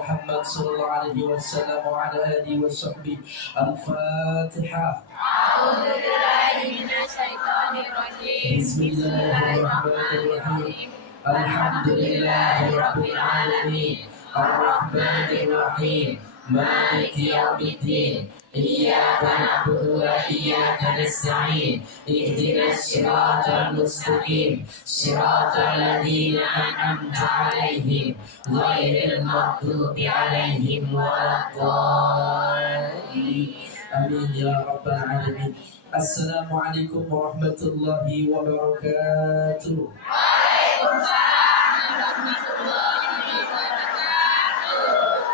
محمد صلى الله عليه وسلم وعلى آله وصحبه. الفاتحة. أعوذ بالله من الشيطان الرجيم. بسم الله الرحمن الرحيم. الحمد لله رب العالمين الرحمن الرحيم مالك يوم الدين إياك نعبد وإياك نستعين اهدنا الصراط المستقيم صراط الذين أنعمت عليهم غير المغضوب عليهم ولا الضالين آمين يا رب العالمين. السلام عليكم ورحمة الله وبركاته.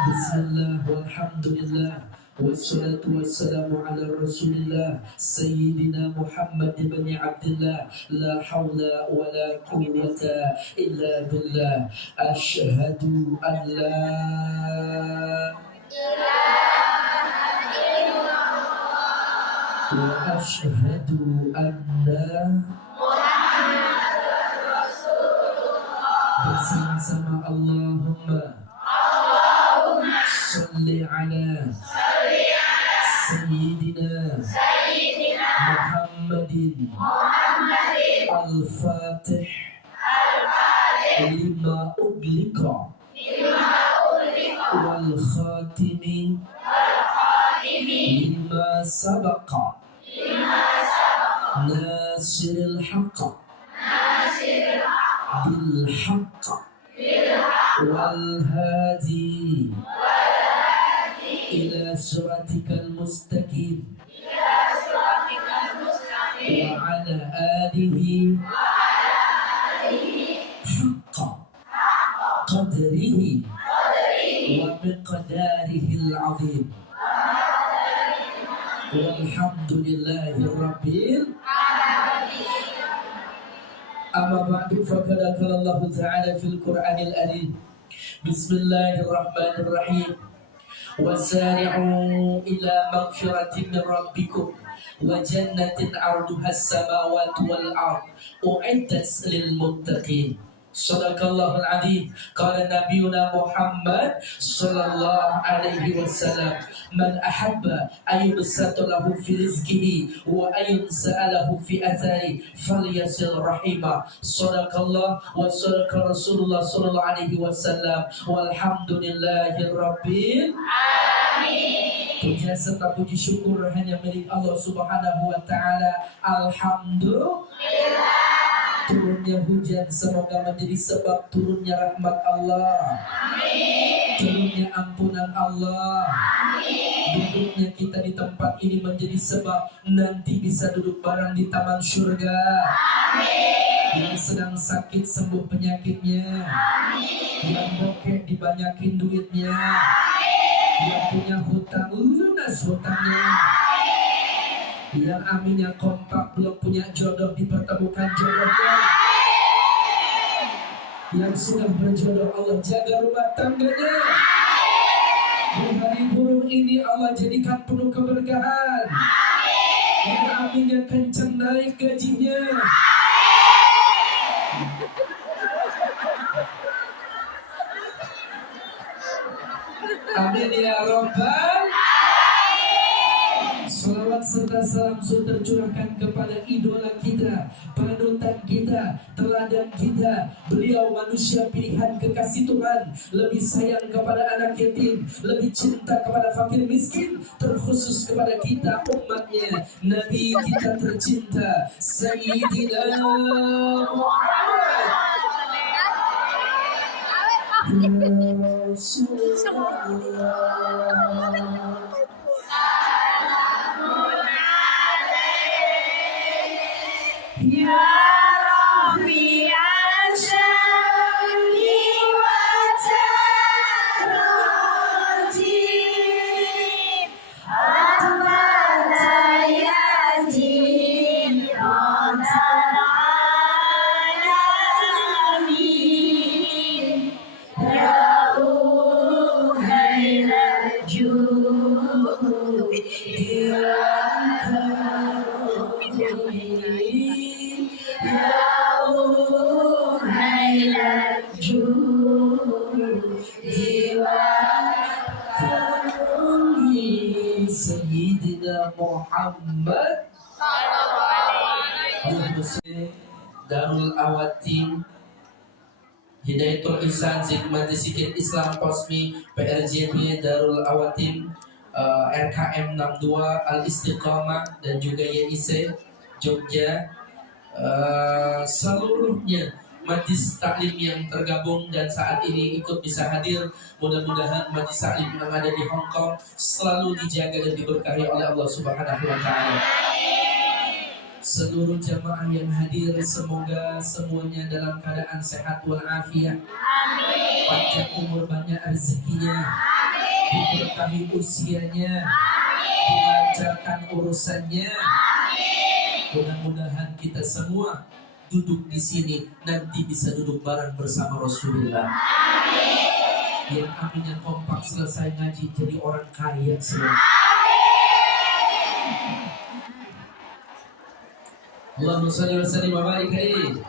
Bismillah walhamdulillah wassalatu wassalamu ala rasulillah Sayyidina Muhammad ibn Abdullah la hawla wa la quwwata illa billah. Ashhadu an la wa ashhadu anna bersama Allahumma salli ala Sayyidina Muhammadin al-Fatih lima uglika wal khatimi lima sabaqa nasiril haqqa bil haqqa wal hadi ila siratikal mustaqim wa ala alihi haqqa qadrihi wa miqdarihi al-azim. Walhamdulillahi rabbil amma ba'du. Faqad qala Allah ta'ala fil Qur'anil Azim. Bismillahirrahmanirrahim. وسارعوا إلى مغفرة من ربكم وجنة عرضها السماوات والأرض أعدت للمتقين. Sadaqallahul Azim. Qala nabiyuna Muhammad sallallahu alaihi wasallam, man ahabba ayyubsata lahu fi rizqihi wa ayyunsa'alahu fi athari falyasil rahima. Sadaqallah wa sadaqa Rasulullah sallallahu alaihi wasallam. Walhamdulillahi rabbil alamin. Puja serta puji syukur hanya milik Allah Subhanahu wa taala. Alhamdulillah. Turunnya hujan semoga menjadi sebab turunnya rahmat Allah. Amin. Turunnya ampunan Allah. Duduknya kita di tempat ini menjadi sebab nanti bisa duduk bareng di taman surga. Yang sedang sakit sembuh penyakitnya. Yang bokeh dibanyakin duitnya. Yang punya hutang lunas hutangnya. Yang aminnya kompak belum punya jodoh dipertemukan jodohnya. Yang sudah berjodoh Allah jaga rumah tangganya. Di hari buruh ini Allah jadikan penuh keberkahan. Yang aminnya kencang naik gajinya. Amin ya Rabbal. Salawat serta salam tercurahkan kepada idola kita, panutan kita, teladan kita. Beliau manusia pilihan kekasih Tuhan, lebih sayang kepada anak yatim, lebih cinta kepada fakir miskin, terkhusus kepada kita umatnya. Nabi kita tercinta Sayyidina Muhammad. Ya Rasulullah. Ya Rafi Asyamli wa Tarati Atfata Yajin Rotan Alamin Ya Uhailal Judi Sayyidina Muhammad Darul Awatim Hidayatul Ihsan Zikmati Sikit Islam Posmi PRJP Darul Awatim RKM 62 Al Istiqamah dan juga YIC Jogja, seluruhnya majlis taklim yang tergabung dan saat ini ikut bisa hadir. Mudah-mudahan majlis taklim yang ada di Hong Kong selalu dijaga dan diberkahi oleh Allah Subhanahu wa Ta'ala. Seluruh jamaah yang hadir semoga semuanya dalam keadaan sehat walafiat. Panjang umur, banyak rezekinya, diberkahi usianya, dilancarkan urusannya. Mudah-mudahan kita semua duduk di sini nanti bisa duduk bareng bersama Rasulullah. Yang aminnya kompak selesai ngaji jadi orang kaya semua. Allahumma shalli wa sallim wa barik alaihi.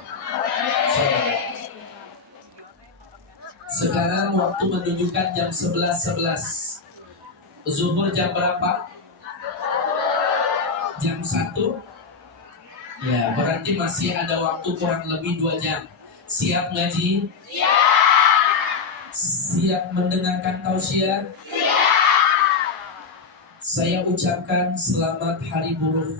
Sekarang waktu menunjukkan jam 11.11. Zuhur jam berapa? Jam 1. Ya, berarti masih ada waktu kurang lebih 2 jam. Siap ngaji? Siap. Siap mendengarkan tausiah? Siap. Saya ucapkan selamat hari buruh.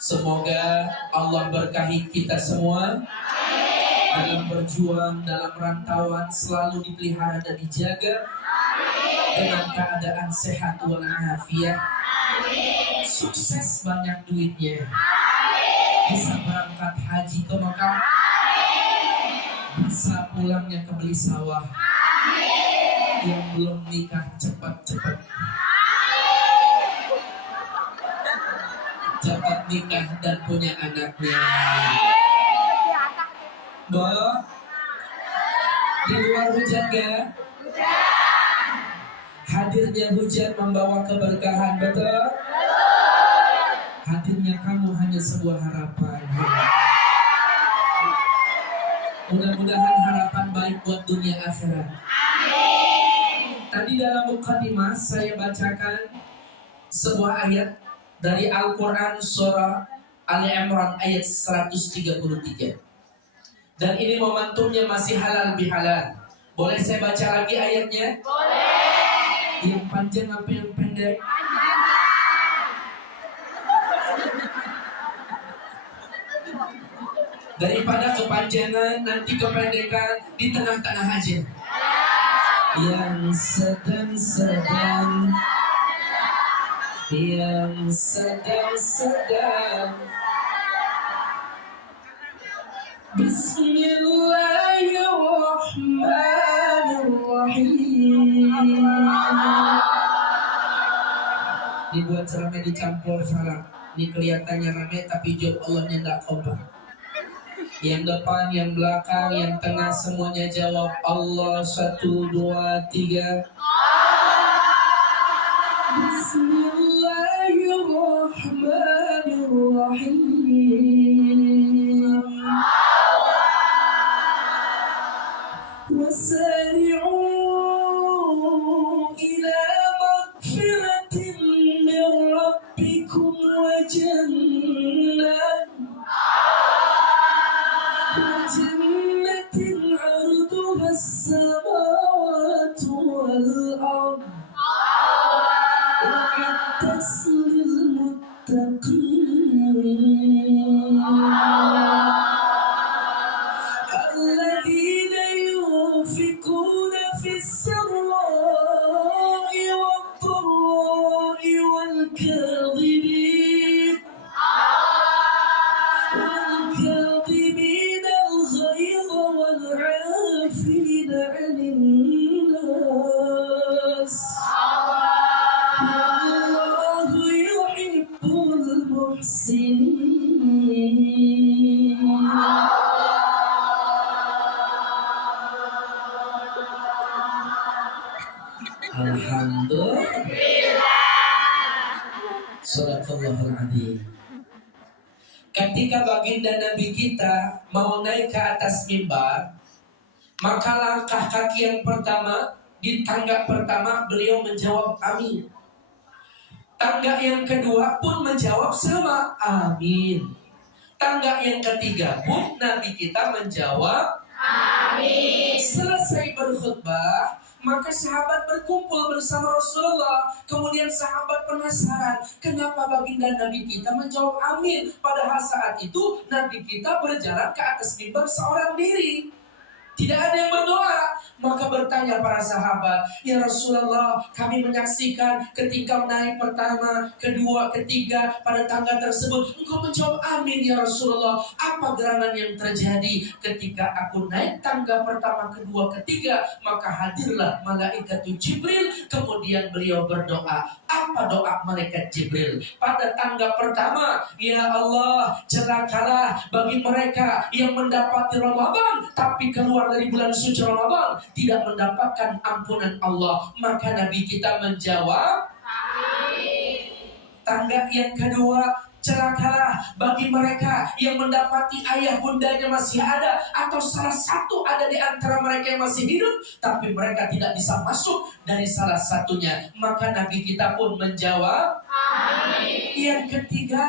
Semoga Allah berkahi kita semua. Amin. Dalam berjuang, dalam rantauan selalu dipelihara dan dijaga. Amin. Dengan keadaan sehat walafiat. Sukses, banyak duitnya. Bisa berangkat haji ke Mekah. Bisa pulangnya ke beli sawah. Yang belum nikah cepat-cepat. Cepat nikah dan punya anaknya. Mbak, di luar hujan gak? Hadirnya hujan membawa keberkahan, betul? Hadirnya kamu hanya sebuah harapan. Mudah-mudahan harapan baik buat dunia akhirat. Tadi dalam mukadimah saya bacakan sebuah ayat dari Al-Quran surah Ali Imran ayat 133. Dan ini momentumnya masih halal bihalal. Boleh saya baca lagi ayatnya? Boleh. Yang panjang apa yang pendek? Daripada kepanjangan nanti kependekan di tengah-tengah aja. yang sedang-sedang, yang sedang-sedang. Bismillahirrahmanirrahim. Dibuat ceramah dicampur salam. Ini kelihatannya rame tapi jawab Allahnya tidak kompak. Yang depan, yang belakang, yang tengah semuanya jawab Allah. 1, 2, 3. Bismillahirrahmanirrahim. Wasari'u ila magfiratin min rabbikum wa jannah عرضها السماوات والأرض أعدت للمتقين الذين ينفقون في السراء والضراء والكاظمين الغيظ والعافين عن الناس والله يحب المحسنين. Alhamdulillah. Shadaqallahul adzim. Ketika baginda Nabi kita mau naik ke atas mimbar, maka langkah kaki yang pertama di tangga pertama beliau menjawab amin. Tangga yang kedua pun menjawab sama amin. Tangga yang ketiga pun Nabi kita menjawab amin. Selesai berkhutbah, maka sahabat berkumpul bersama Rasulullah. Kemudian sahabat penasaran, kenapa baginda Nabi kita menjawab amin? Padahal saat itu Nabi kita berjalan ke atas mimbar seorang diri, tidak ada yang berdoa. Maka bertanya para sahabat, ya Rasulullah, kami menyaksikan ketika naik pertama, kedua, ketiga pada tangga tersebut engkau menjawab amin ya Rasulullah. Apa gerangan yang terjadi ketika aku naik tangga pertama, kedua, ketiga? Maka hadirlah malaikat Jibril. Kemudian beliau berdoa. Apa doa malaikat Jibril? Pada tangga pertama, ya Allah, celakalah bagi mereka yang mendapati Ramadan tapi keluar dari bulan suci Ramadan tidak mendapatkan ampunan Allah. Maka Nabi kita menjawab amin. Tangga yang kedua, celakalah bagi mereka yang mendapati ayah bundanya masih ada atau salah satu ada di antara mereka yang masih hidup tapi mereka tidak bisa masuk dari salah satunya. Maka Nabi kita pun menjawab amin. Yang ketiga,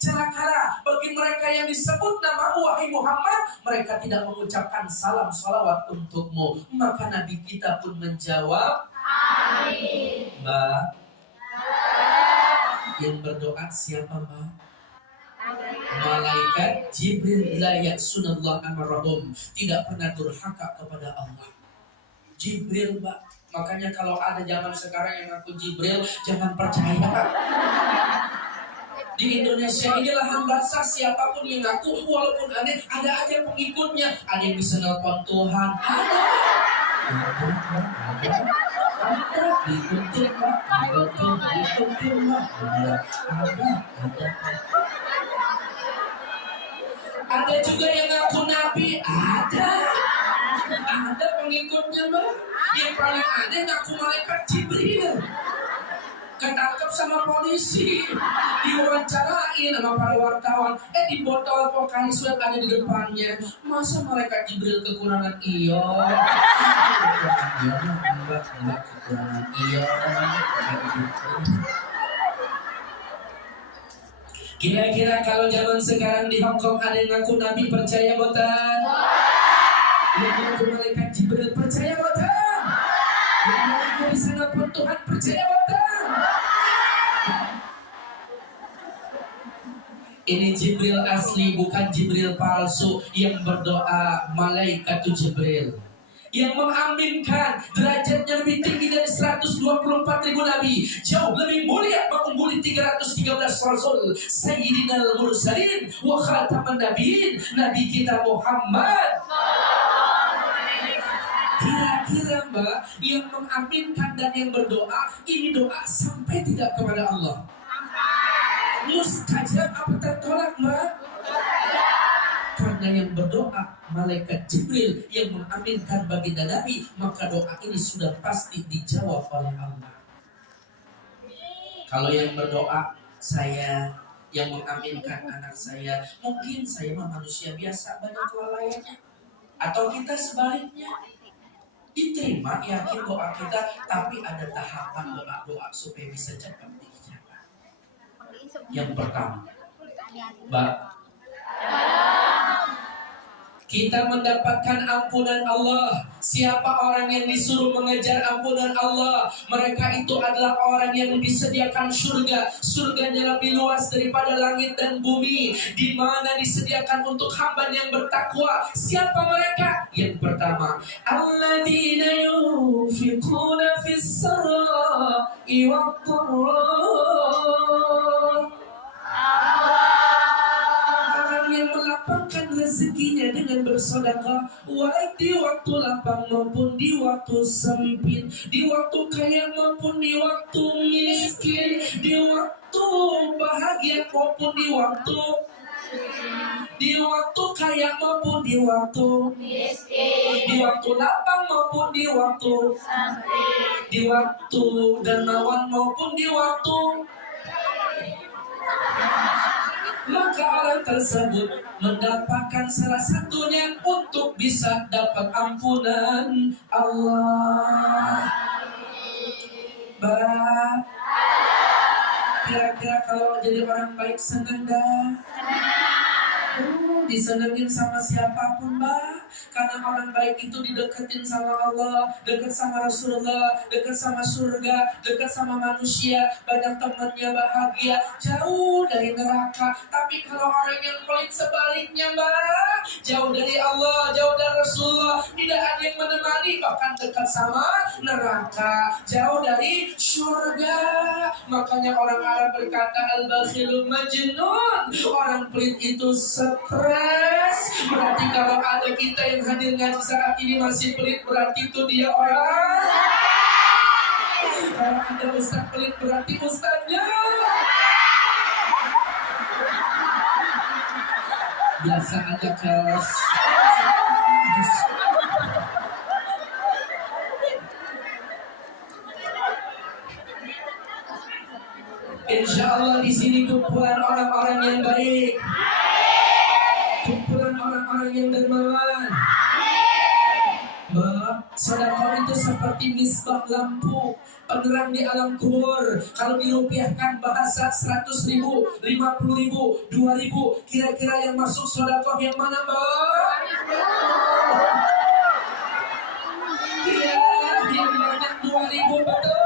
celakalah bagi mereka yang disebut nama wahai Muhammad, mereka tidak mengucapkan salam salawat untukmu. Maka Nabi kita pun menjawab amin. Mbak, yang berdoa siapa Mbak? Malaikat Jibril. La ya'sunallah amarahum, tidak pernah durhaka kepada Allah. Jibril Mbak. Makanya kalau ada zaman sekarang yang ngaku Jibril, jangan percaya. Di Indonesia ini lahan basah, siapapun yang ngaku walaupun aneh, ada aja pengikutnya. Ada yang bisa nelpon Tuhan, ada diikutin Pak, diikutin Pak, ada juga yang ngaku Nabi, ada pengikutnya Mbak. Yang paling aneh ngaku malaikat Jibril, ketangkep sama polisi, diwawancarain sama para wartawan, di botol pokali swab ada di depannya. Masa malaikat Jibril kekurangan ion? Enggak kekurangan ion. Kira-kira kalau zaman sekarang di Hong Kong ada yang ngaku Nabi, percaya botan? Yang ngaku malaikat Jibril, percaya botan? Yang ngaku bisa nelpon Tuhan, percaya botan? Ini Jibril asli, bukan Jibril palsu yang berdoa malaikat Jibril. yang mengaminkan derajatnya lebih tinggi dari 124.000 nabi, jauh lebih mulia mengungguli 313 rasul, sayyidinal mursalin wa khataman nabiyyin, nabi kita Muhammad. Kira-kira Mbak, yang mengaminkan dan yang berdoa, ini doa sampai tidak kepada Allah? Mustajab apa tertolak Mbak? Karena yang berdoa malaikat Jibril yang mengaminkan baginda Nabi, maka doa ini sudah pasti dijawab oleh Allah. Kalau yang berdoa saya, yang mengaminkan anak saya, mungkin saya manusia biasa, banyak kelalaiannya. Atau kita sebaliknya, diterima yakin doa kita, tapi ada tahapan doa supaya bisa cepat dijawab. Yang pertama, Mbak, kita mendapatkan ampunan Allah. Siapa orang yang disuruh mengejar ampunan Allah? Mereka itu adalah orang yang disediakan surga. Surganya lebih luas daripada langit dan bumi, di mana disediakan untuk hamba yang bertakwa. Siapa mereka? Yang pertama, alladzina yunfiquna fis sarai wad dharra, yang melapangkan rezekinya dengan bersedekah, baik di waktu lapang maupun di waktu sempit, di waktu kaya maupun di waktu miskin, di waktu bahagia maupun di waktu kaya maupun di waktu miskin, di waktu lapang maupun di waktu sempit, di waktu dermawan maupun di waktu. Maka orang tersebut mendapatkan salah satunya untuk bisa dapat ampunan Allah. Bah, kira-kira kalau jadi orang baik senang dah? Disenengin sama siapapun Mbak. Karena orang baik itu dideketin sama Allah, dekat sama Rasulullah, dekat sama surga, dekat sama manusia, banyak temannya, bahagia, jauh dari neraka. Tapi kalau orang yang pelit sebaliknya Mbak, jauh dari Allah, jauh dari Rasulullah, tidak ada yang menemani, bahkan dekat sama neraka, jauh dari surga. Makanya orang Arab berkata al-bakhilu majnun, orang pelit itu stres. Berarti kalau ada kita yang hadir ngaji saat ini masih pelit, berarti itu dia orang. Kalau ada ustaz pelit, berarti ustaznya. Biasa aja kelas. Insya Allah di sini kumpulan orang-orang yang baik, kumpulan orang-orang yang dermawan. Sedekah itu seperti misbah lampu, penerang di alam kubur. Kalau dirupiahkan bahasa 100.000, 50.000, 2.000, kira-kira yang masuk sedekah yang mana Mbak? Iya, yang banyak 2.000 betul.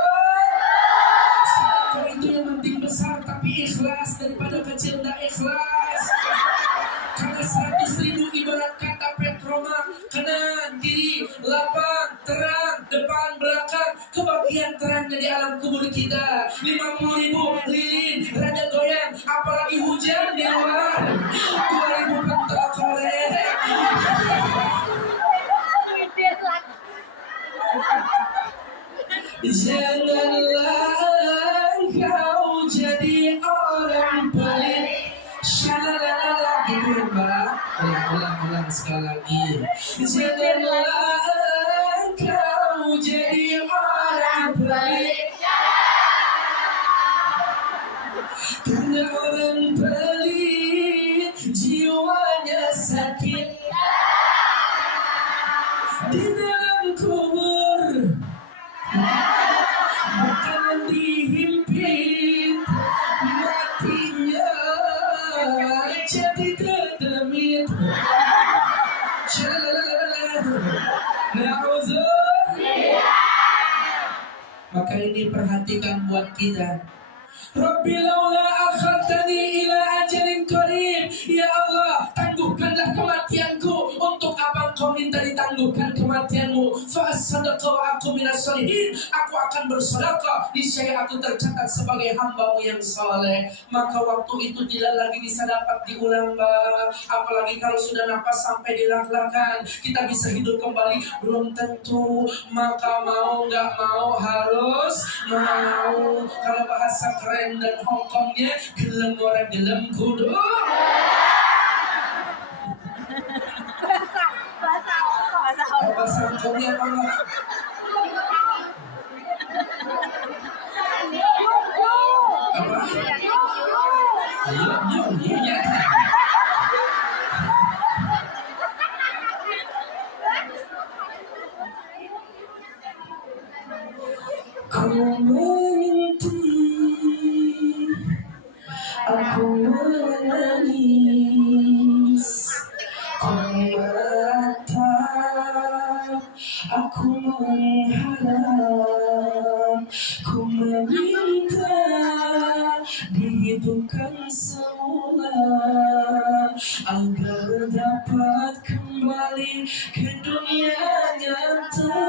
Sedekah itu yang penting besar tapi ikhlas daripada kecil tidak ikhlas. Karena 100.000 ibarat kata petroma, kanan, kiri, lapang, terang, depan, belakang. Kebagian terangnya di alam kubur kita. 50.000 lilin, rada goyang, apalagi hujan di luar. 2.000 pentok korek. Janganlah kau jadi orang pelit. Shalalala, gitu ya Mbak. Ulang sekali lagi. Janganlah kau jadi orang pelit, karena orang pelit jiwanya sakit di dalam kubur, bukan dihimpit matinya jadi dedemit. Maka ini perhatikan buat kita. Rabbi laula akhartani ila ajalin qarib. Ya Allah, tangguhkanlah kematianku. Untuk apa Engkau minta ditangguhkan kematianmu? Fa'asaddaqa wa aku minas sholihin. Aku akan bersedekah, niscaya aku tercatat sebagai hamba-Mu yang saleh. Maka waktu itu tidak lagi bisa dapat diulang, Mbak. Apalagi kalau sudah nafas sampai dilak-lakan, kita bisa hidup kembali belum tentu. Maka mau nggak mau harus mau. Kalau bahasa keren dan Hongkongnya, gelem orang gelem kudu. Bahasa Hongkongnya apa enggak? Apa? Iya. Ku mimpi, aku menangis, ku meratap, aku mengharap, ku meminta dihidupkan semula agar dapat kembali ke dunia nyata.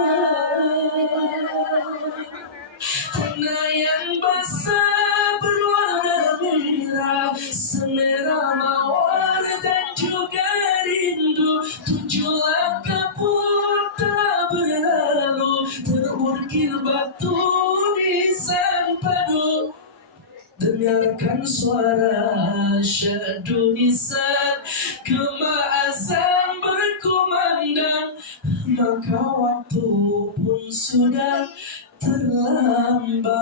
Tanah yang basah berwarna merah, semerah mawar dan juga rindu. 7 langkah pun tak berlalu, terukir batu di sempadu. Dengarkan suara syahdu nisan, gema azan berkumandang. Maka waktu pun sudah terlambat.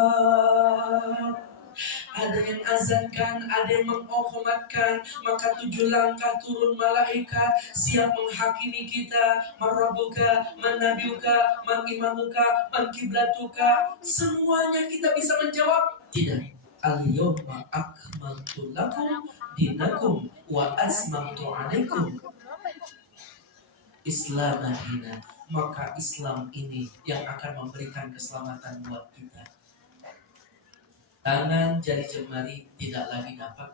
Ada yang azankan, ada yang mengokomatkan. Maka 7 langkah turun malaikat, siap menghakimi kita. Marabuka, manabiuka, manimamuka, mankiblatuka. Semuanya kita bisa menjawab tidak. Al-yawma akmaltu lakum dinakum wa asmamtu alaikum Islam Madinah. Maka Islam ini yang akan memberikan keselamatan buat kita. Tangan jari jemari tidak lagi dapat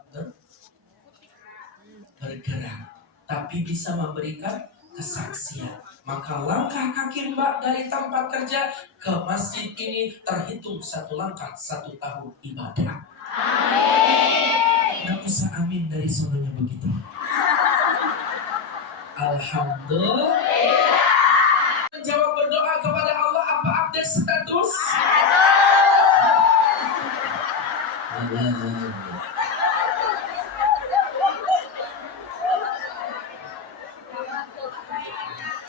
bergerak, tapi bisa memberikan kesaksian. Maka langkah kaki Mbak dari tempat kerja ke masjid ini terhitung 1 langkah 1 tahun ibadah. Amin. Nggak usah amin dari sononya begitu. Alhamdulillah. Menjawab berdoa kepada Allah, apa update status?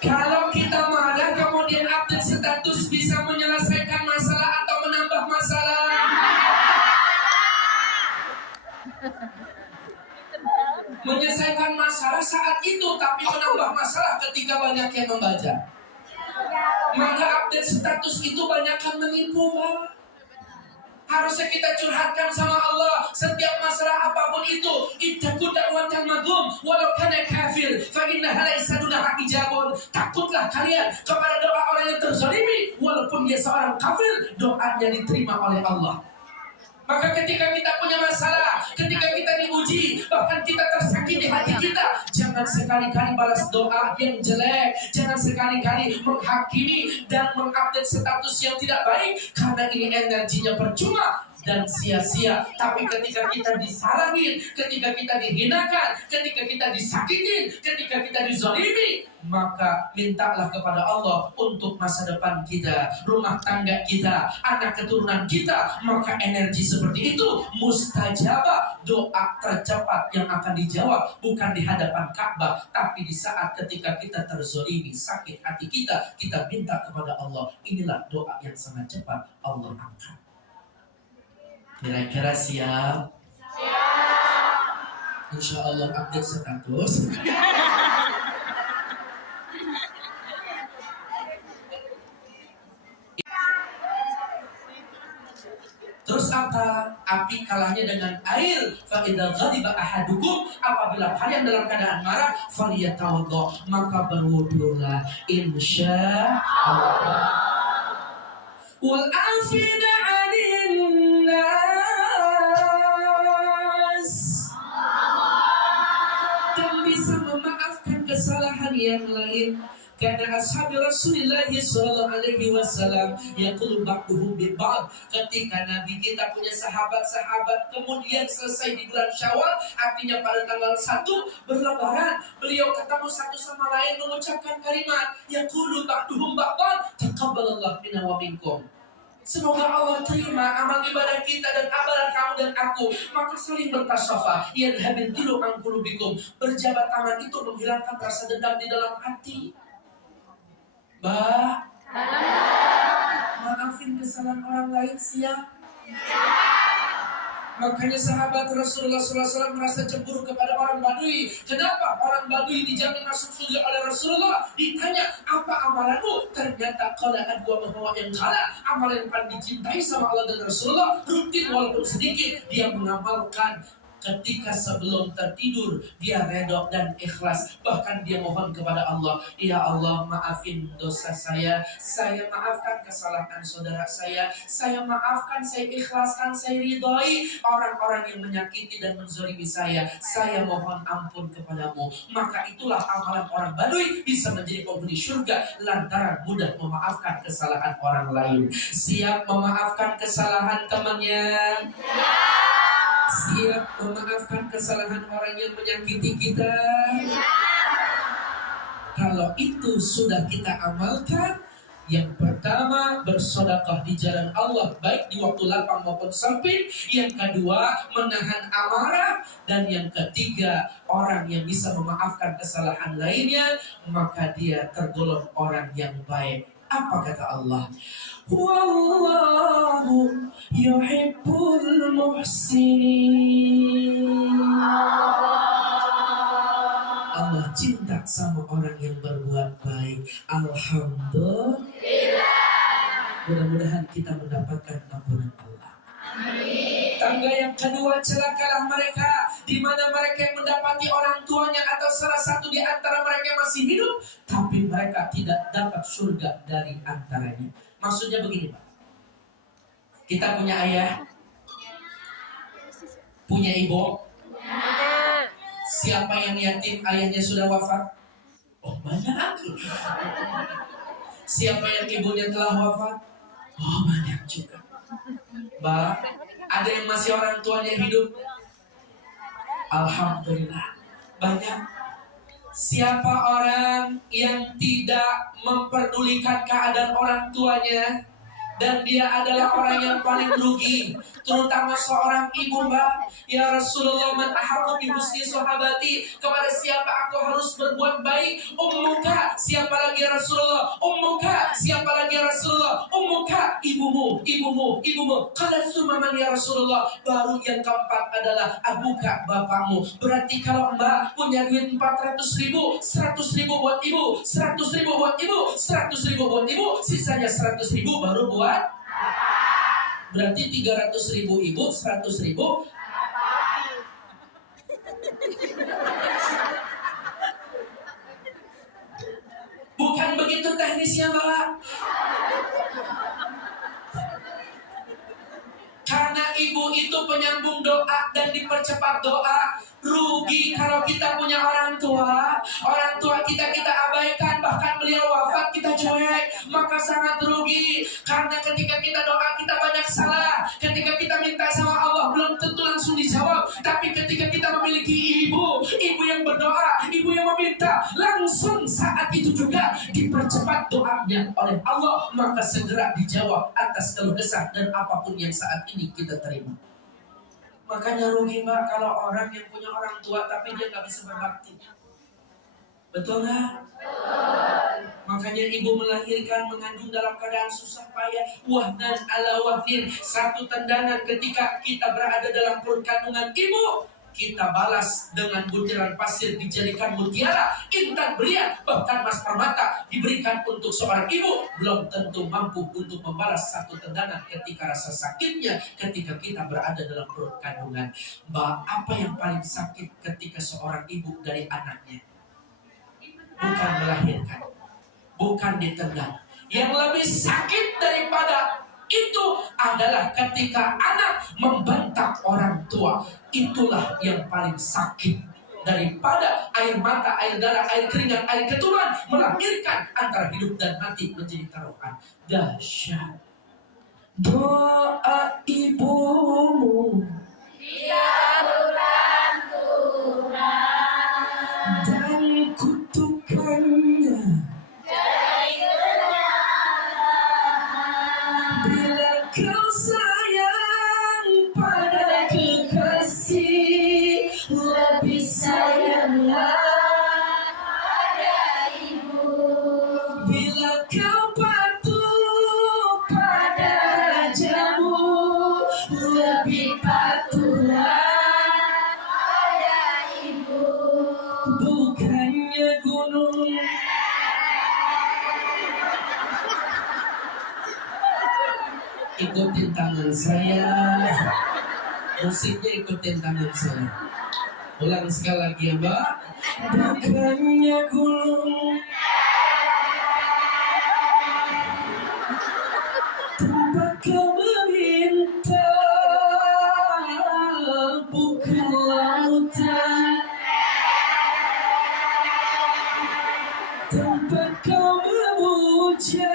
Kalau kita marah kemudian update status, bisa menyelesaikan masalah atau menambah masalah? Menyelesaikan masalah saat itu, tapi menambah masalah ketika banyak yang membaca. Maka update status itu banyakkan menipu, Pak. Harusnya kita curhatkan sama Allah setiap masalah apapun itu. Ittaqu da'watal mazlum walau kana kafir fa innaha laysa dunaha hijabun. Takutlah kalian kepada doa orang yang terzalimi walaupun dia seorang kafir, doanya diterima oleh Allah. Maka ketika kita punya masalah, ketika kita diuji, bahkan kita tersakiti hati kita, jangan sekali-kali balas doa yang jelek, jangan sekali-kali menghakimi dan mengupdate status yang tidak baik, karena ini energinya percuma dan sia-sia. Tapi ketika kita disalahin, ketika kita dihinakan, ketika kita disakitin, ketika kita dizalimi, maka mintalah kepada Allah untuk masa depan kita, rumah tangga kita, anak keturunan kita. Maka energi seperti itu mustajabah, doa tercepat yang akan dijawab bukan di hadapan Ka'bah, tapi di saat ketika kita terzalimi, sakit hati kita minta kepada Allah. Inilah doa yang sangat cepat Allah angkat. Kira-kira siap? Siap. Insya Allah update status. Terus apa? Api kalahnya dengan air. Fa idza ghadiba ahadukum, apabila kalian dalam keadaan marah, falyatawaddo, maka berwudulah insyaallah. Wal afina 'anil nas, dan bisa memaafkan kesalahan yang lain. Karena ashabi Rasulullah sallallahu alaihi wasallam yaqulu ba'duhum bi ba'd. Ketika Nabi kita punya sahabat-sahabat kemudian selesai di bulan Syawal, artinya pada tanggal 1 berlebaran, beliau ketemu satu sama lain mengucapkan kalimat yaqulu ba'duhum ba'd taqabbalallahu minna wa minkum. Semoga Allah terima amal ibadah kita dan amalan kamu dan aku. Maka saling bertasyafa. Yadhabil dilu an qulubikum. Berjabat tangan itu menghilangkan rasa dendam di dalam hati. Mbak, maafin kesalahan orang lain siap. Makanya sahabat Rasulullah SAW merasa cemburu kepada orang Badui. Kenapa orang Badui dijamin masuk surga oleh Rasulullah? Ditanya, apa amalanmu? Ternyata qala adwa bahwa yang kala amalan yang paling dicintai sama Allah dan Rasulullah, rutin walaupun sedikit dia mengamalkan. Ketika sebelum tertidur dia redha dan ikhlas, bahkan dia mohon kepada Allah, ya Allah maafin dosa saya maafkan kesalahan saudara saya maafkan, saya ikhlaskan, saya ridhoi orang-orang yang menyakiti dan menzalimi saya mohon ampun kepadamu. Maka itulah amalan orang Badui bisa menjadi penghuni surga lantaran mudah memaafkan kesalahan orang lain. Siap memaafkan kesalahan temannya? Siap memaafkan kesalahan orang yang menyakiti kita? Kalau itu sudah kita amalkan, yang pertama bersedekah di jalan Allah baik di waktu lapang maupun sempit. Yang kedua menahan amarah. Dan yang ketiga orang yang bisa memaafkan kesalahan lainnya, maka dia tergolong orang yang baik. Apa kata Allah? Wallahu yuhibbul muhsinin. Allah cinta sama orang yang berbuat baik. Alhamdulillah. Mudah-mudahan kita mendapatkan ampunan Allah. Amin. Tangga yang kedua, celakalah mereka di mana mereka yang mendapati orang tuanya atau salah satu di antara mereka masih hidup, tapi mereka tidak dapat surga dari antaranya. Maksudnya begini, Pak. Kita punya ayah, punya ibu. Siapa yang yatim ayahnya sudah wafat? Oh, banyak. Siapa yang ibunya telah wafat? Oh, banyak juga. Mbak, ada yang masih orang tuanya hidup? Alhamdulillah, banyak. Siapa orang yang tidak memperdulikan keadaan orang tuanya dan dia adalah orang yang paling rugi, terutama seorang ibu, Mbak? Ya Rasulullah, man ahabbu bi husni sahabati, kepada siapa aku harus berbuat baik? Ummuka. Siapa lagi ya Rasulullah? Ummuka. Siapa lagi ya Rasulullah? Ummuka. Ibumu. Qala summa man ya Rasulullah? Baru yang keempat adalah abuka, bapakmu. Berarti kalau Mbak punya duit 400.000, 100.000 buat ibu, 100.000 buat ibu, 100.000 buat ibu, sisanya 100.000 baru buat. Berarti 300.000 ibu, 100.000. Bukan begitu teknisnya, Mbak. Karena ibu itu penyambung doa dan dipercepat doa. Rugi kalau kita punya orang tua kita abaikan, bahkan beliau wafat kita cuek, maka sangat rugi. Karena ketika kita doa kita banyak salah, ketika kita minta sama Allah belum tentu langsung dijawab. Tapi ketika kita memiliki ibu yang berdoa, ibu yang meminta, langsung saat itu juga dipercepat doanya oleh Allah, maka segera dijawab atas keluh kesah dan apapun yang saat ini kita terima. Makanya rugi, Mbak, kalau orang yang punya orang tua tapi dia gak bisa berbakti. Betul gak? Makanya ibu melahirkan, mengandung dalam keadaan susah payah, wahnan ala wahnin, satu tendangan ketika kita berada dalam perut kandungan ibu, kita balas dengan butiran pasir dijadikan mutiara, intan berlian, bahkan emas permata diberikan untuk seorang ibu, belum tentu mampu untuk membalas satu tendangan ketika rasa sakitnya ketika kita berada dalam perut kandungan. Mbak, apa yang paling sakit ketika seorang ibu dari anaknya? Bukan melahirkan, bukan ditendang. Yang lebih sakit daripada itu adalah ketika anak membentak orang tua. Itulah yang paling sakit. daripada air mata, air darah, air keringat, air keturunan melahirkan antara hidup dan mati menjadi taruhan. Dahsyat. Doa ibumu dikabulkan Tuhan dan kutukannya dari kenyataan. bila kau sayang pada kekasih, lebih sayanglah Pada ibu bila kau patuh pada rajamu, lebih patuhlah. pada ibu Bukannya gunung ikutin tangan saya, musiknya ikutin tangan saya. Ulang sekali lagi ya Mbak. Bukannya gunung tempat kau meminta, bukan lautan tempat kau memuja,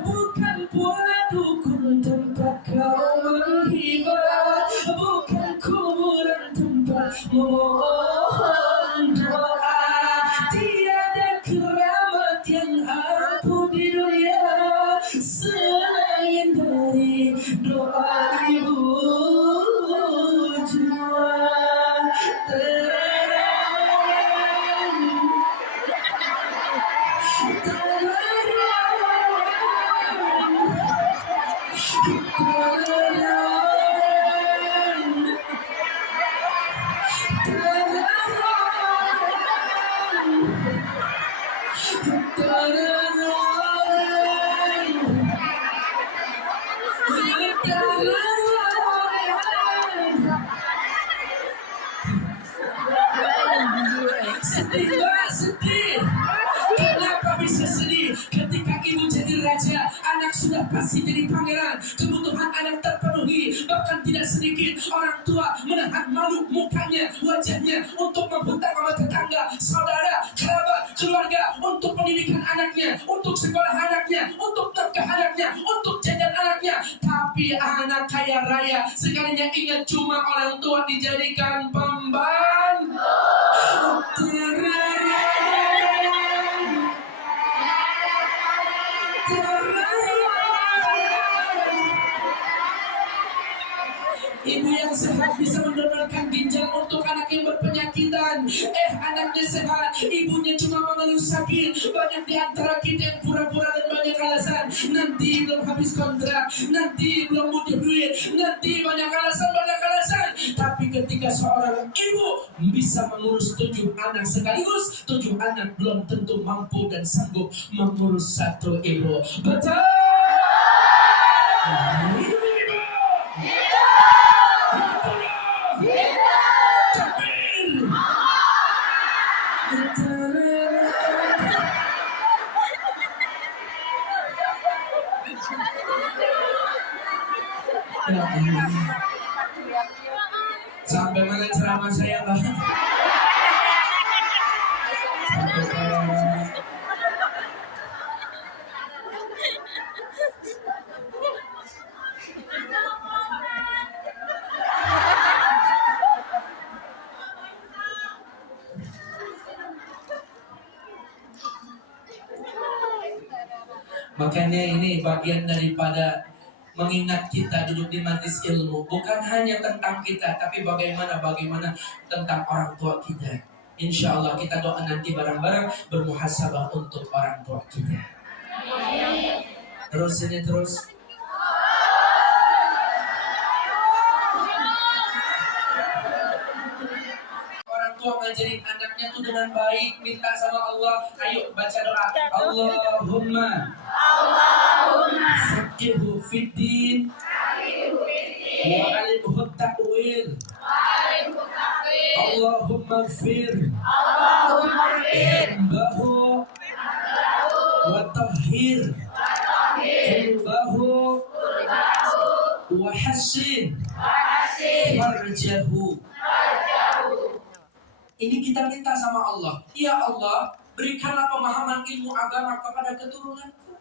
bukan pula dukun tempat kau menghibah, bukan kuburan tempat memohon doa. Tiada keramat yang ampuh di dunia selain dari doa ibu jua. Sedih Mbak, sedih. Kenapa bisa sedih? Ketika ibu jadi raja, anak sudah pasti jadi pangeran. Kebutuhan anak terpenuhi, bahkan tidak sedikit orang tua menahan malu mukanya, wajahnya untuk menghutang sama tetangga, saudara, kerabat, keluarga untuk pendidikan anaknya, untuk sekolah anaknya, untuk nafkah anaknya, untuk jajan anaknya. Tapi anak kaya raya sekalinya ingat cuma orang tua dijadikan pembantu. Ibu yang sehat bisa mendonorkan ginjal untuk anak yang berpenyakitan. Anaknya sehat, ibunya cuma mengeluh sakit. Banyak di antara kita yang pura-pura dan banyak alasan. Nanti belum habis kontrak, nanti belum butuh duit, nanti banyak alasan. Tapi ketika seorang ibu bisa mengurus 7 anak sekaligus, 7 anak belum tentu mampu dan sanggup mengurus 1 ibu. Betul? Sampai mana ceramah saya, Mbak? Makanya ini bagian daripada mengingat kita duduk di majelis ilmu. Bukan hanya tentang kita, tapi bagaimana tentang orang tua kita. Insya Allah kita doa nanti bareng-bareng bermuhasabah untuk orang tua kita. Terus. Orang tua ngajarin anaknya tuh dengan baik, minta sama Allah. Ayo baca doa. Allahumma faqihu fiddin wa alimhu ta'wil. Allahumma gfir bahu wa tahhir bahu wa hassin farjahu. Ini kita minta sama Allah. Ya Allah, berikanlah pemahaman ilmu agama kepada keturunanku.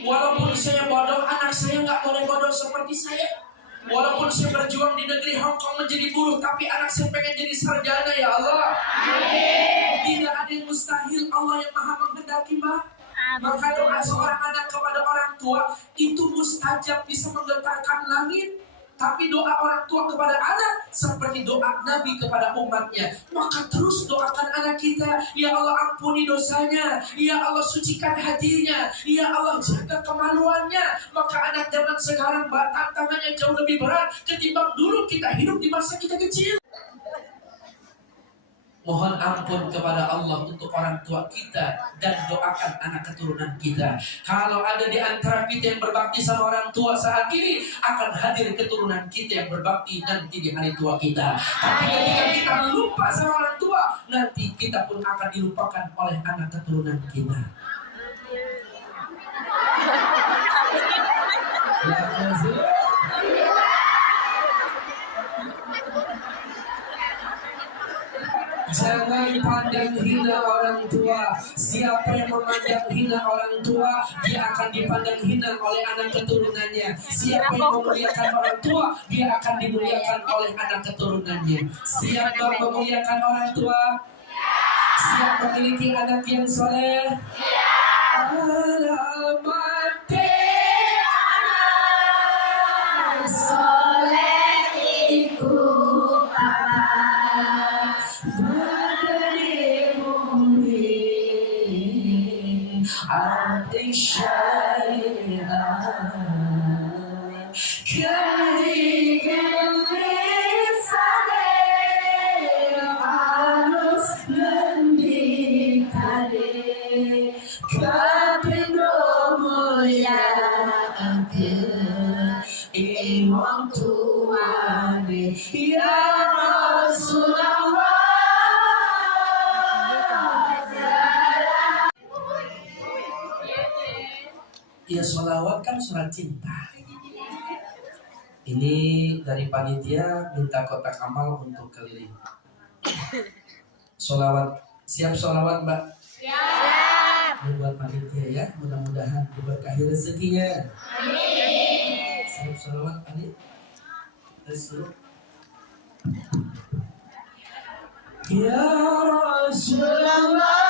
Walaupun saya bodoh, anak saya nggak boleh bodoh seperti saya. Walaupun saya berjuang di negeri Hong Kong menjadi buruh, tapi anak saya pengen jadi sarjana, ya Allah. Tidak ada yang mustahil, Allah yang maha menghendaki, Mbak. Maka doa seorang anak kepada orang tua itu mustajab, bisa menggetarkan langit. Tapi doa orang tua kepada anak seperti doa Nabi kepada umatnya. Maka terus doakan anak kita. Ya Allah, ampuni dosanya. Ya Allah, sucikan hatinya. Ya Allah, jaga kemaluannya. Maka anak zaman sekarang tantangannya jauh lebih berat ketimbang dulu kita hidup di masa kita kecil. Mohon ampun kepada Allah untuk orang tua kita dan doakan anak keturunan kita. Kalau ada di antara kita yang berbakti sama orang tua saat ini, akan hadir keturunan kita yang berbakti nanti di hari tua kita. Tapi ketika kita lupa sama orang tua, nanti kita pun akan dilupakan oleh anak keturunan kita. Jangan pandang hina orang tua. Siapa yang memandang hina orang tua, dia akan dipandang hina oleh anak keturunannya. Siapa yang memuliakan orang tua, dia akan dimuliakan oleh anak keturunannya. Siap memuliakan orang tua? Siap memiliki anak yang soleh? Alamat anak soleh ikut papa. Ya Rasulullah. Ya, sholawat kan surat cinta. Ini dari panitia minta kotak amal untuk keliling. Sholawat, siap sholawat Mbak? Siap. Ini buat panitia ya, mudah-mudahan diberkahi rezekinya. Amin. Siap sholawat Adik. Ya Rasulullah.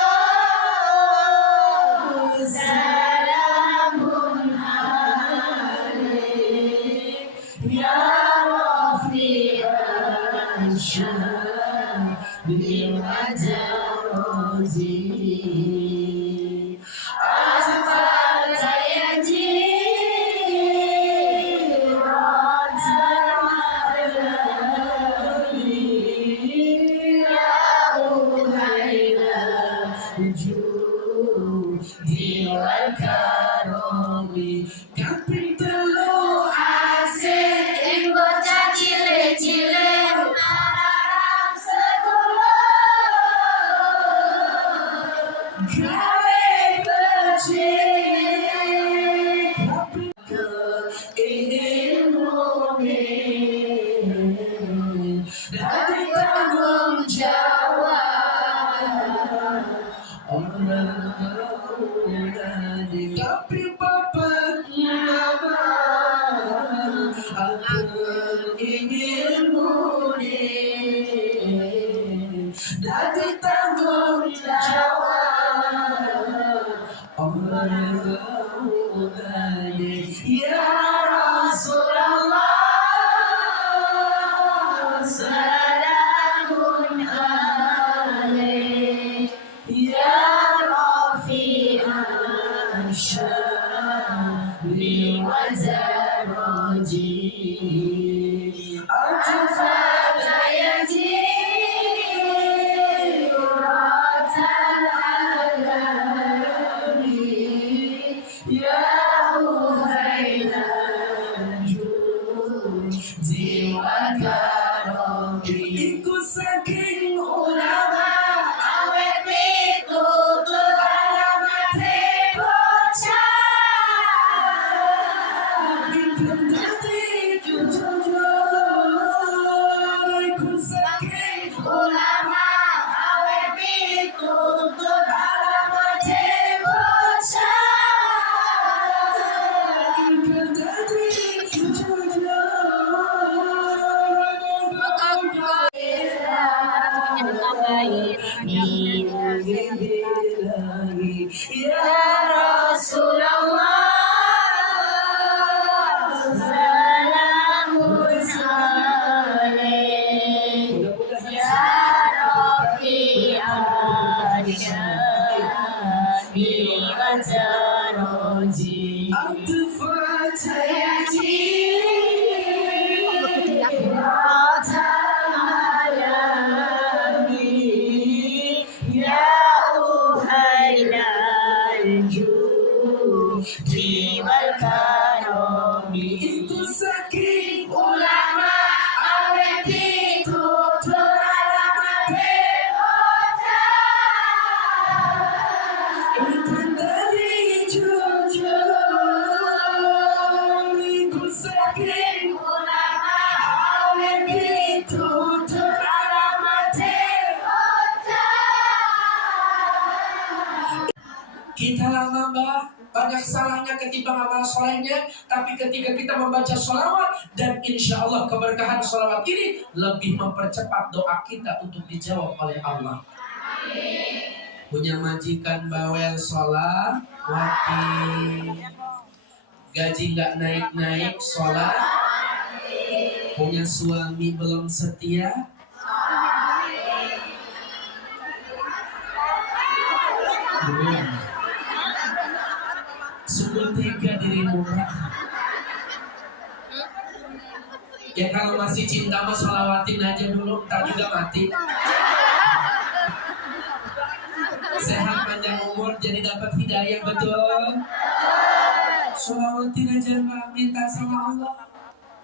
Ulama Ya Rasulullah, salamun alaik. Ya Rafi'al syami wa taroji. Itu saking ulama awet itu teralamat ikan dari jujur. Itu saking ulama awet itu teralamat. Kita lama banyak salahnya ketimbang amal solehnya, tapi ketika kita membaca sholawat dan insya Allah keberkahan sholawat ini lebih mempercepat doa kita untuk dijawab oleh Allah. Punya majikan bawel sholawati, gaji nggak naik-naik sholat, punya suami belum setia, belum. Sungguh tega dirimu. Ya kalau masih cinta mah sholawatin aja dulu, ntar juga mati. Sehat panjang umur jadi dapat hidayah, betul. Sholawatin aja Mbak, minta sama Allah.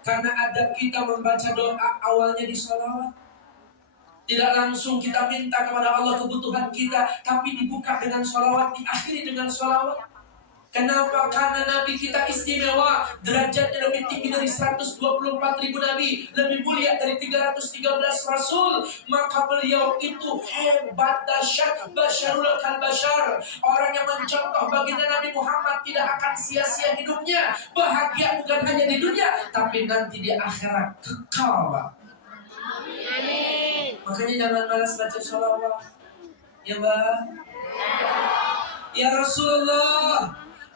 Karena adab kita membaca doa awalnya di sholawat. Tidak langsung kita minta kepada Allah kebutuhan kita, tapi dibuka dengan sholawat, diakhiri dengan sholawat. Kenapa? Karena Nabi kita istimewa, derajatnya lebih tinggi dari 124.000 Nabi, lebih mulia dari 313 Rasul. Maka beliau itu hebat, dahsyat, basyarul kal basyar. Orang yang mencontoh baginda Nabi Muhammad tidak akan sia-sia hidupnya. Bahagia bukan hanya di dunia, tapi nanti di akhirat kekal, Pak. Makanya jangan malas baca sholawat, ya Mbak. Ya Rasulullah,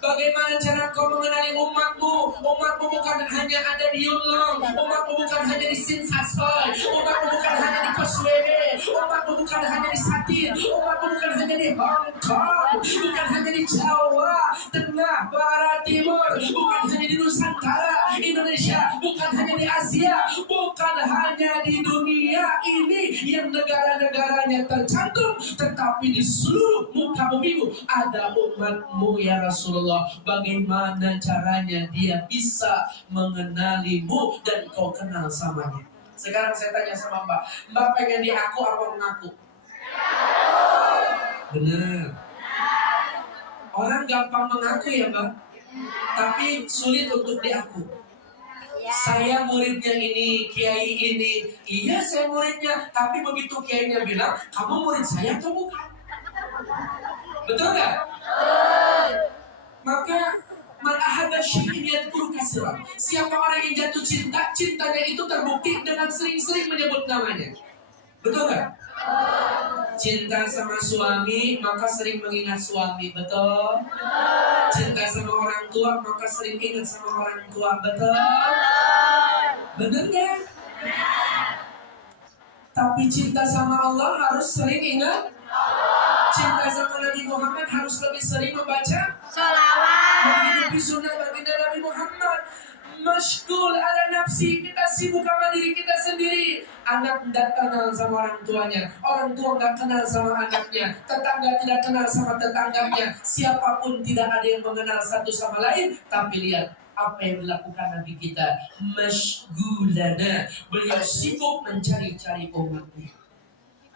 bagaimana cara kau mengenali umatmu? Umatmu bukan hanya ada di Yulong, umatmu bukan hanya di Sinsasoy, umatmu bukan hanya di Koswebe, umatmu bukan hanya di Satin, umatmu bukan hanya di Hong Kong, bukan hanya di Jawa, Tengah, Barat, Timur, bukan hanya di Nusantara, Indonesia, bukan hanya di Asia, bukan hanya di dunia ini yang negara-negaranya tercantum, tetapi di seluruh muka bumi ada umatmu ya Rasulullah. Bagaimana caranya dia bisa mengenalimu dan kau kenal samanya? Sekarang saya tanya sama Mbak, Mbak pengen diaku apa mengaku? Benar. Orang gampang mengaku ya Mbak, tapi sulit untuk diaku. Saya muridnya ini, kiai ini. Iya saya muridnya, tapi begitu kiainya bilang, kamu murid saya atau bukan? Betul nggak? Maka man ahabba syai'an yadhkuru katsiran. Siapa orang yang jatuh cinta, cintanya itu terbukti dengan sering-sering menyebut namanya. Betul nggak? Cinta sama suami, maka sering mengingat suami. Betul? Cinta sama orang tua, maka sering ingat sama orang tua. Betul? Bener nggak? Tapi cinta sama Allah harus sering ingat. Cinta sama Nabi Muhammad harus lebih sering membaca sholawat, menghidupi sunnah baginda Nabi Muhammad. Mashgul ala nafsi, kita sibuk sama diri kita sendiri. Anak tidak kenal sama orang tuanya, orang tua tidak kenal sama anaknya, tetangga tidak kenal sama tetangganya. Siapapun tidak ada yang mengenal satu sama lain. Tapi lihat apa yang dilakukan Nabi kita, mashgulana, beliau sibuk mencari-cari umatnya.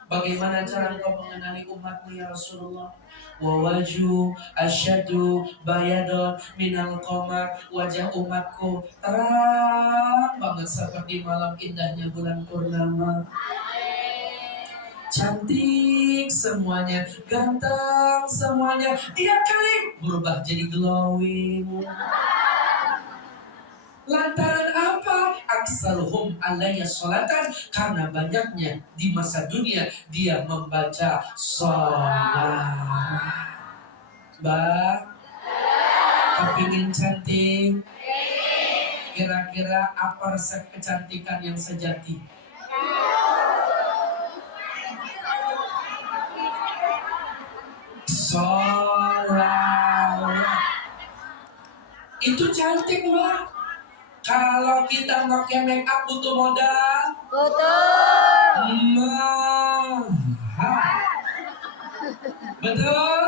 Bagaimana cara engkau mengenali umatmu ya Rasulullah? Wa waju asyadu bayadon minal qamar. Wajah umatku terang banget seperti malam indahnya bulan purnama. Cantik semuanya, ganteng semuanya. Tiap kali berubah jadi glowing. Lantaran apa? aksaruhum alayya sholatan, karena banyaknya di masa dunia dia membaca sholat. Mbak, kepingin cantik? Kira-kira apa resep kecantikan yang sejati? Sholat. Itu cantik, Mbak. Kalau kita pakai make up butuh modal? Betul. Mahal. Betul?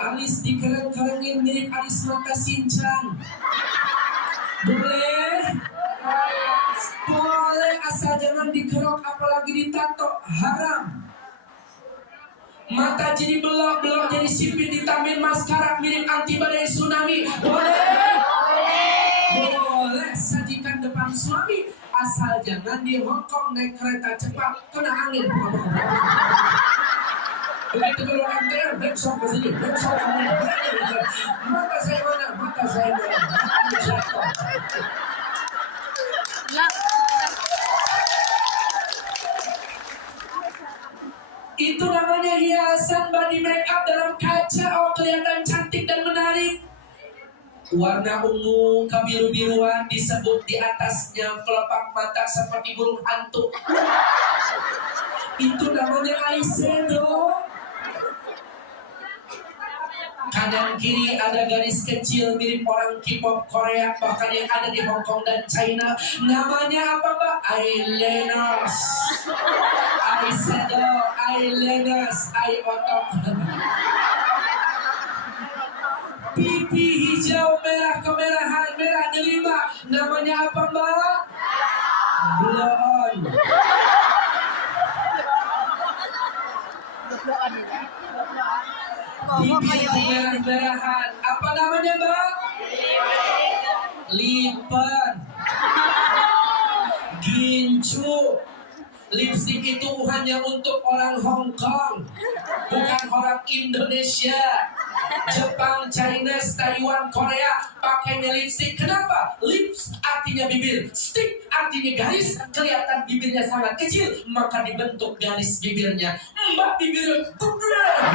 Alis dikereng-kerengin mirip alis mata Shinchan. Boleh? Boleh, asal jangan dikerok apalagi ditato. Haram. Mata jadi belok-belok jadi sipit ditambahin maskara mirip anti badai tsunami. Boleh? Boleh. Sajikan depan suami, asal jangan di Hongkong naik kereta cepat kena angin. Begitu keluar MTR, besok ke sini, besok ke sini. Mata saya mana? Mata saya mana? Itu namanya hiasan body make up dalam kaca. Oh, kelihatan cantik dan menarik. Warna ungu kebiru-biruan disebut di atasnya kelopak mata seperti burung hantu. Itu namanya eyeshadow. Kanan kiri ada garis kecil mirip orang K-pop Korea, bahkan yang ada di Hong Kong dan China. Namanya apa, Mbak? Eyeliners, eyeshadow, eyeliners, eye otot. Pipi hijau merah kemerahan, merah delima. Namanya apa, Mbak? Blow on. Pipi merah-merahan. Apa namanya, Mbak? Lipan. Gincu. Lipstick itu hanya untuk orang Hong Kong, bukan orang Indonesia. Jepang, China, Taiwan, Korea pakainya lipstick. Kenapa? Lips artinya bibir, stick artinya garis. Kelihatan bibirnya sangat kecil, maka dibentuk garis bibirnya. Mbak bibir keren.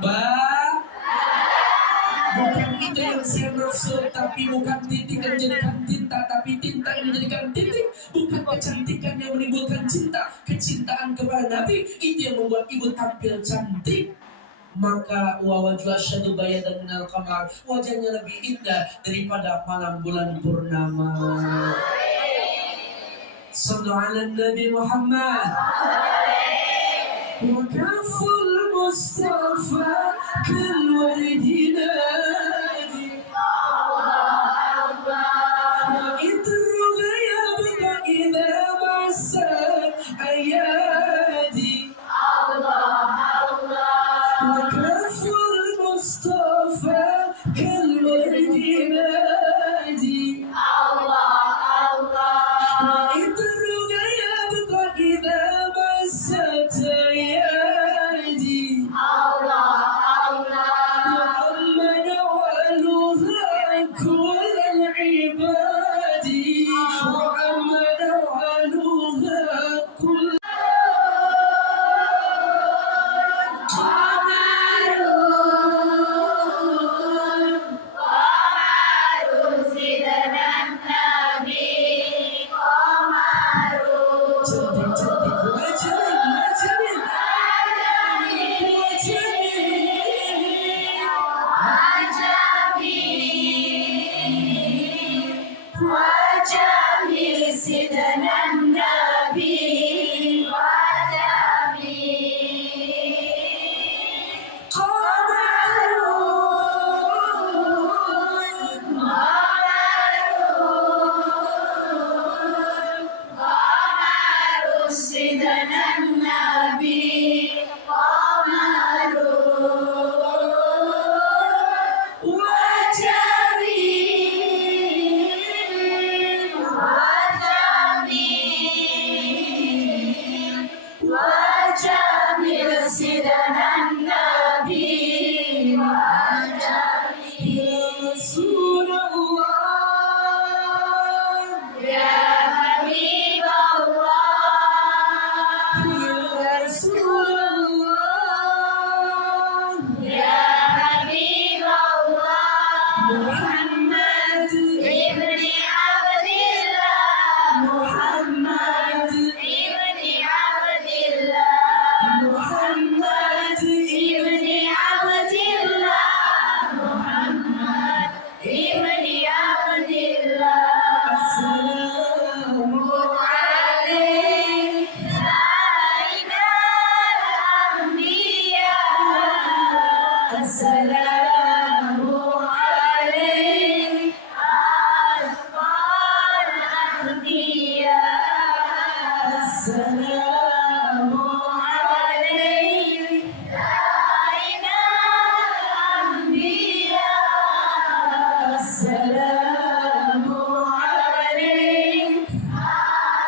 Mbak, bukan itu yang saya maksud. Tapi bukan titik yang menjadikan tinta, tapi tinta yang menjadikan titik. Bukan kecantikan yang menimbulkan cinta. Kecintaan kepada Nabi itu yang membuat ibu tampil cantik. Maka wajah syadu bayadan minal qamar, wajahnya lebih indah daripada malam bulan purnama. Sallu ala Nabi Muhammad. Wa kaful Mustafa kal wardi nadi. Wa itru ghayabka idha masat ayadi. وكف المصطفى كالورد نادي وإطر غيابك إذا مست يدي يا الله سيدنا النبي وآله يا رسول الله يا حبيب الله يا رسول الله يا حبيب الله محمد ابن عبد الله محمد ابن عبد الله محمد ابن عبد الله محمد ابن عبد الله السلام عليك سيد الأنبياء السلام عليك أشقى الأنبياء السلام عليك سيد الأنبياء السلام عليك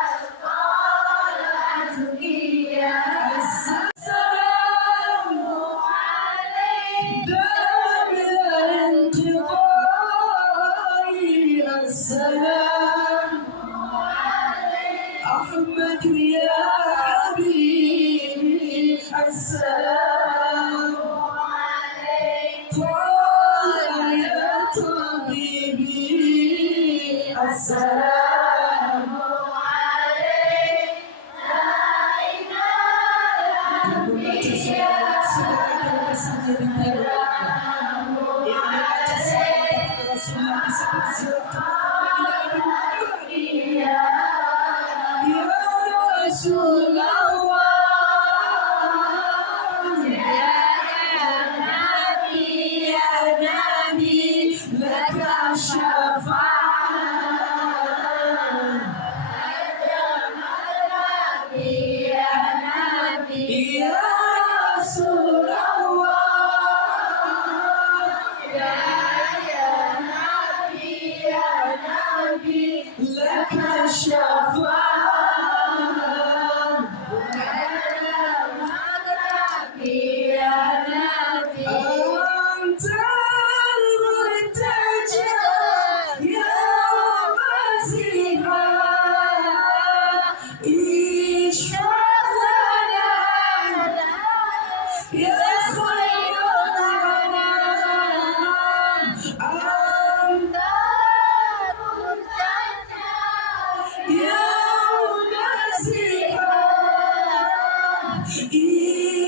أشقى الأتقياء السلام عليك دام الانتظار السلام أحمد يا حبيبي السلام طال يا طبيبي السلام يا رسول الله يا نبي لك شفاعة يا رسول الله لك الشفاعة أنت المرتجى يا مسيحا اشفع لنا يا خير الأنام أنت يا مسيحا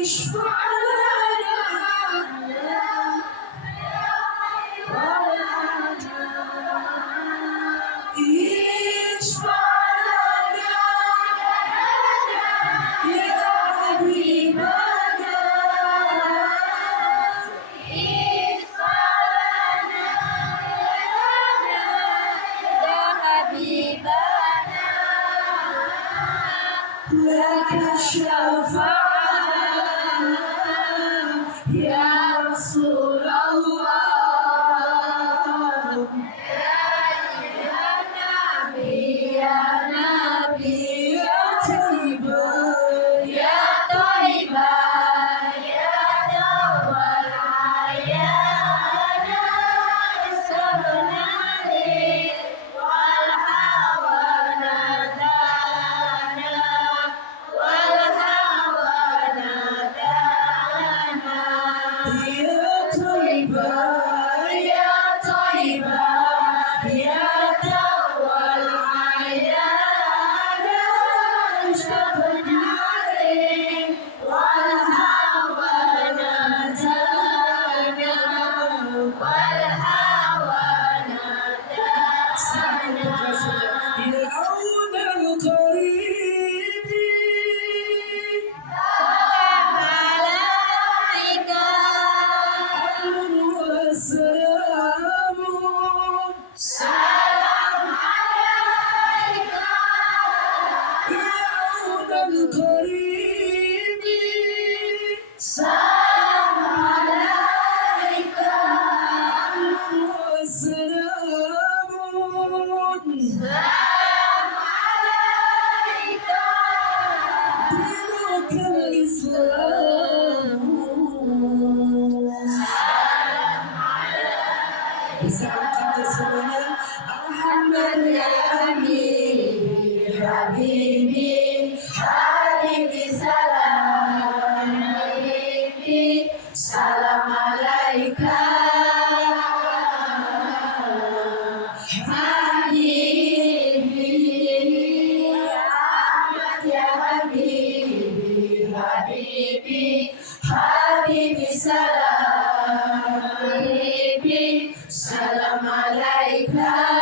اشفع اشفع لنا يا حبيبنا لك الشفاعة يا رسول الله يا طيبة يا طيبة يا دوا العيان سبنا لي والهوى نادانا والهوى نادانا يا طيبة يا طيبة يا دوا العيان اشتقنا لك والهوى نادانا والهوى نادانا فرعون القريب سلام عليك salam alaika habibi Ahmad ya habibi habibi habibi salam alaika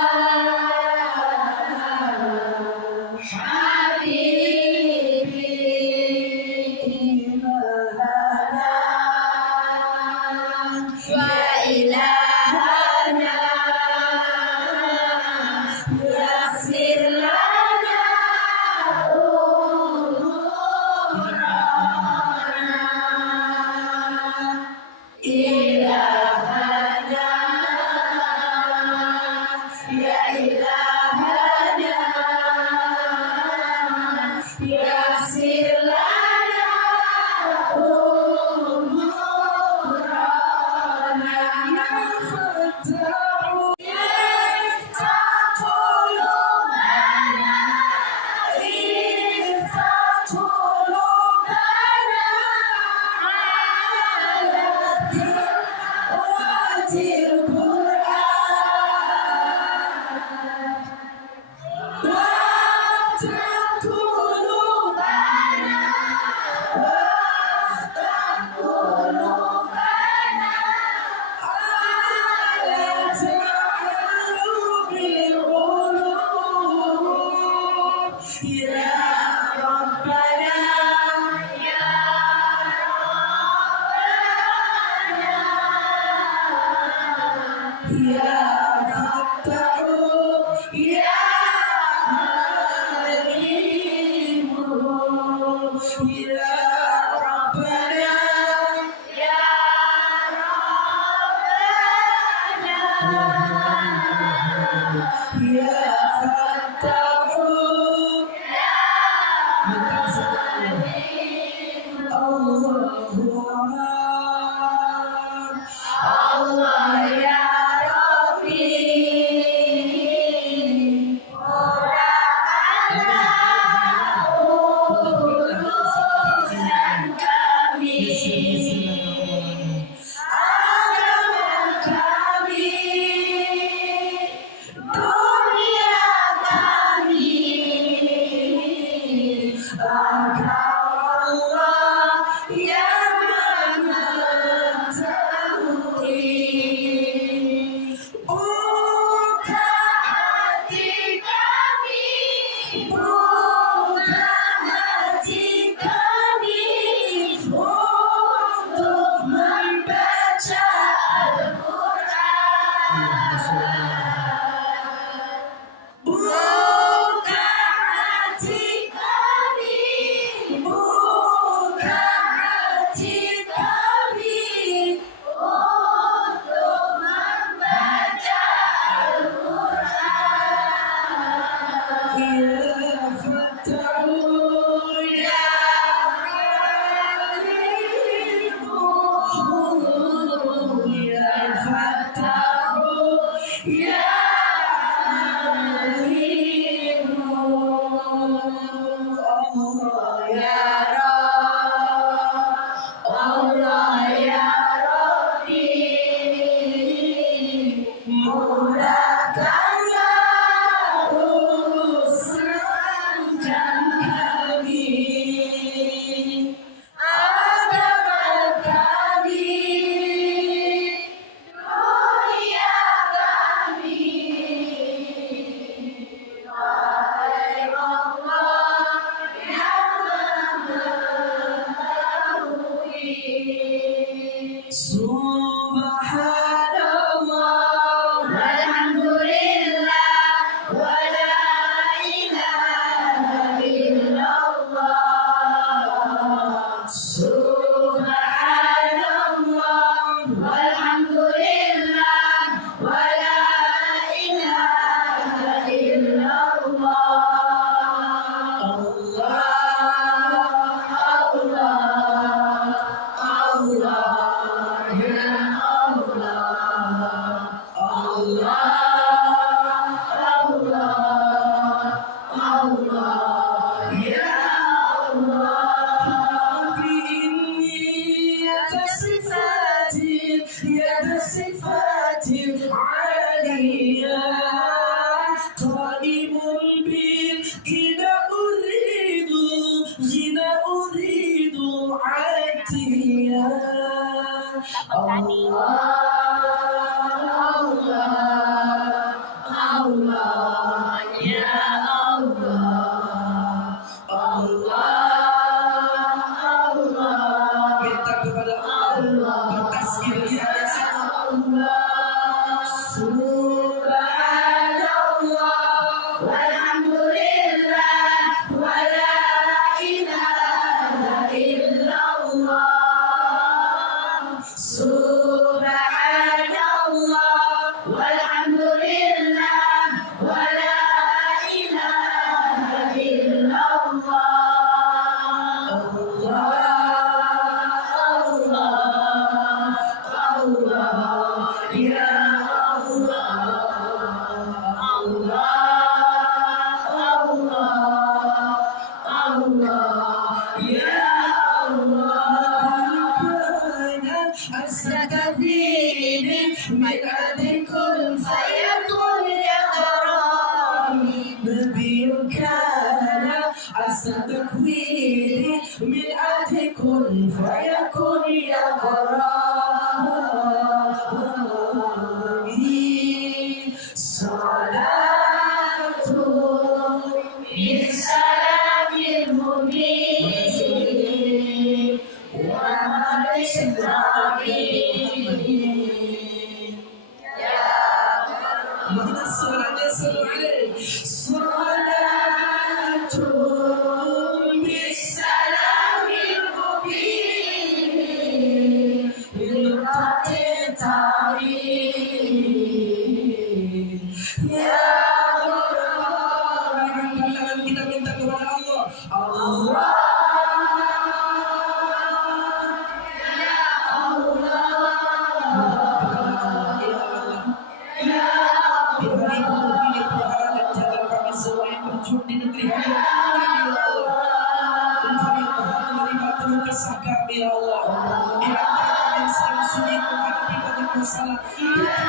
Kasih Allah, ya Allah, Minta kepada Allah bertasbih hanya satu. Subhanallah, walhamdulillah, wa la ilaha illallah. Subhanallah, walhamdulillah, wa la ilaha illallah. Allah, ya Allah, ya أستغفر من أدكم فيكون يقرأني نبي كان أستغفر من أدكم فيكون يقرأني صلاة بالسلام المبين Mana suaranya selalu Salatun bisalamil mubin Mintatin tarin Ya Allah, kita minta kepada Allah. Allah, di negeri kami ya Allah. Engkau yang maha menerima penuh kesah kami ya Allah. Di antara kami yang sedang sunyi menghadapi banyak masalah, berikan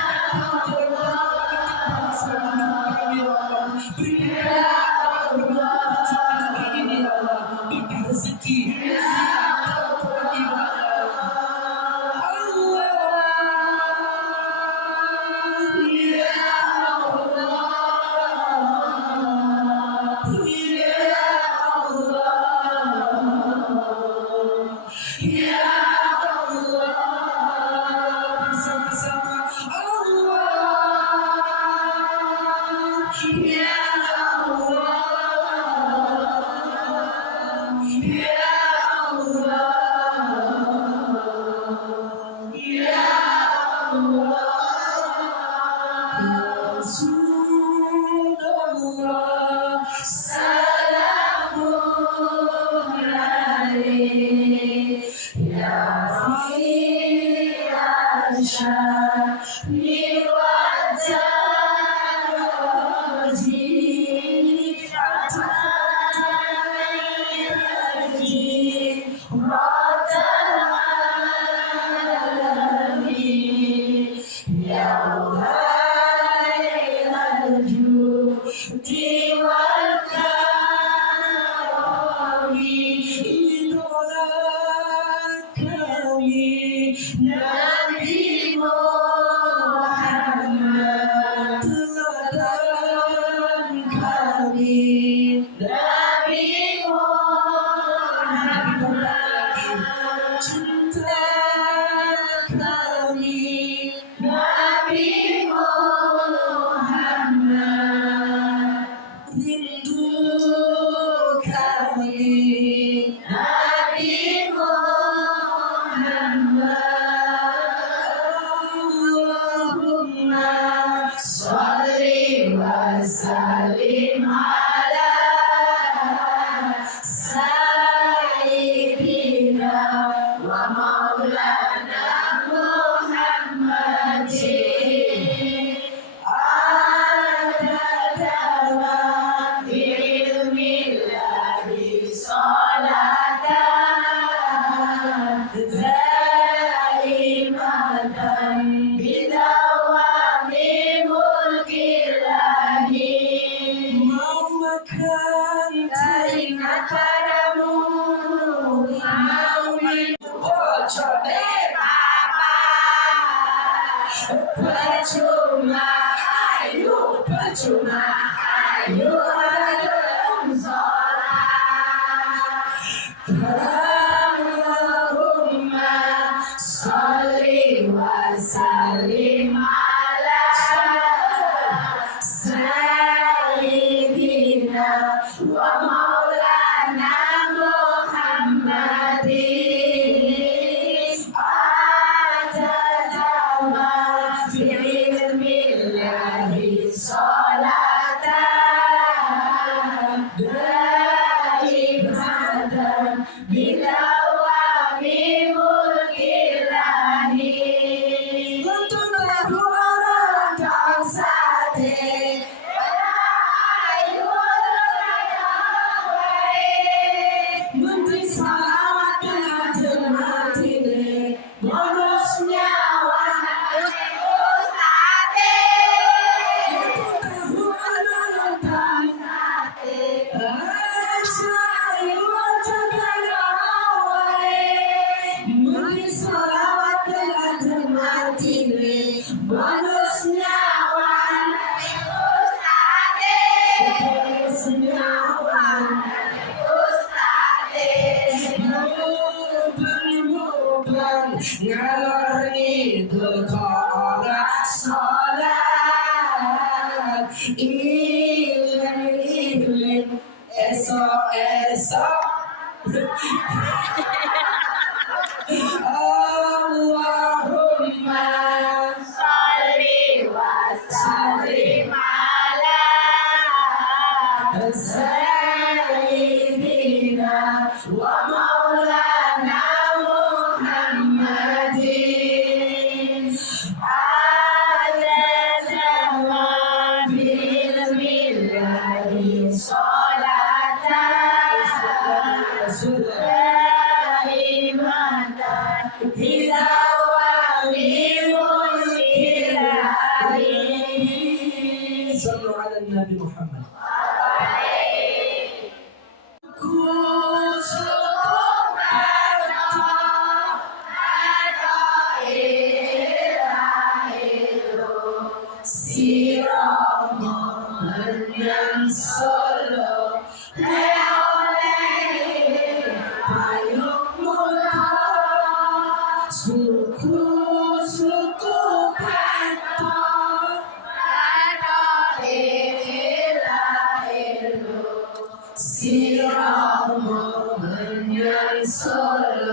jalan kami ya Allah. Berikan kami ini ya Allah. Berikan rezeki, tempat ibadah. Allah, ya Rasulullah, salamun alaih Ya Firasha min wajahi Atayyaji Ratal alamin Ya Nabi Muhammad teladan kami Nabi Muhammad cinta kami Nabi Muhammad rindu kami Nabi Muhammad percuma ayu percuma ayu belum sholat. Allahumma sholli wa sallim ala sayyidina wa maulana Muhammadin adadama fi ilmillahi sholatan daimatan bilawami mulkillahi. Untuk orang taksate menteri salawat dengan jemaatine bonus nyawa ustate untuk orang taksate asayu jaganawe menteri salawat dengan jemaatine bonus nyawa ustate bonus nyawa ngalor ngidul ora salat iling esok Allahumma sholli wa sallim ala sayyidina wa maulana Muhammadin adadama fi ilmillahi sholatan daimatan bidawami mulkillahi. Sallu ala Nabi Muhammad. Solo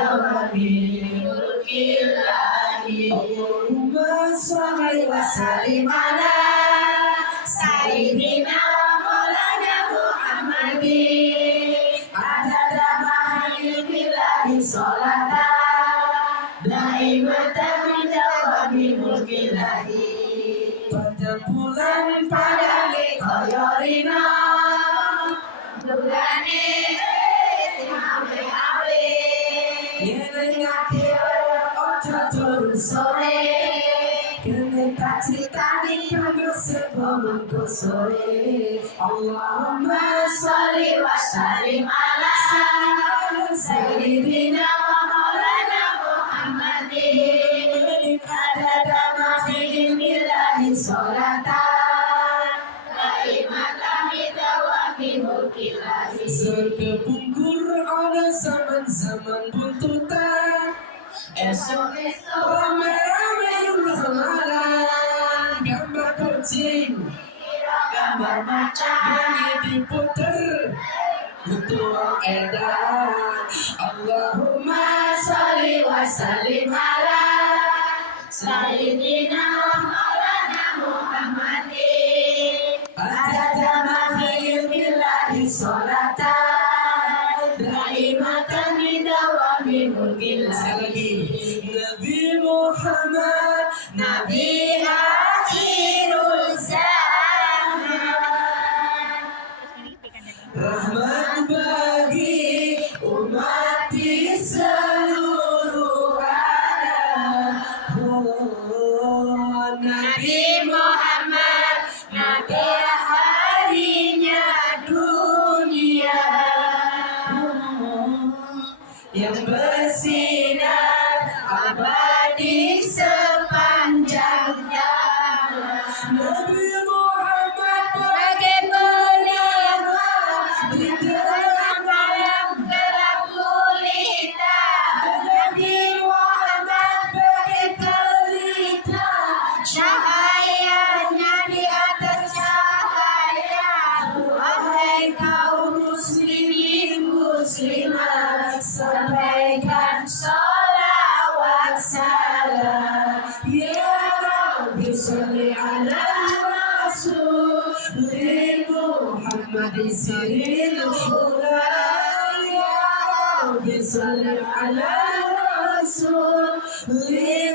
dawami mulkillahi. Allahumma sholli wa sallim Salimana Sayyidina wa Maulana Muhammadin adada mahilkillahi sholatan daimatan bidawami mulkillahi. pada bulan pada Koyorina Dugane Sihambe-hambe Yeneng akhir ojo turun Sore Kene tak ceritani kanggo sebelum sore. Allahumma Sholli wa sallim ala Sayyidina wa Maulana Muhammadin adada ma fi ilmillahi sholatan daimatan bidawami mulkillahi. Serkepungkur ada zaman-zaman buntutan. Esok-esok Rame-rame ramalan gambar kucing gambar macan yang diputer betul edan. Allahumma Sholli wa sallim ala Sayyidina wa Maulana Muhammadin adada ma fi ilmillahi sholatan daimatan bidawami mulkillahi. sekali lagi Nabi Muhammad Nabi akhirul zaman rahmat bagi umat di seluruh alam. Oh, Nabi Muhammad Nabi harinya dunia yang bersinar abadi sepanjang zaman. Nabi Muhammad Bagai penama di dalam dalam gelap gulita. Nabi Muhammad bagai pelita cahayanya di atas cahaya. Wahai kaum muslimin muslimah, sampaikan sholawat salam. Ya Rabbi salli ala Rasul Muhammad siril ula. Ya Rabbi salli ala Rasul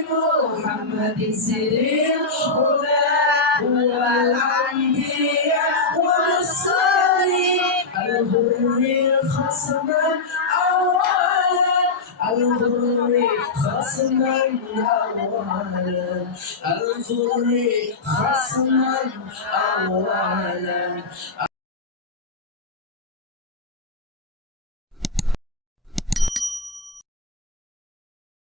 Muhammad siril ula wal anbiya wal mursalin al-hurri khasman awalan al-hurri khasman awalan al-hurri khasman awalan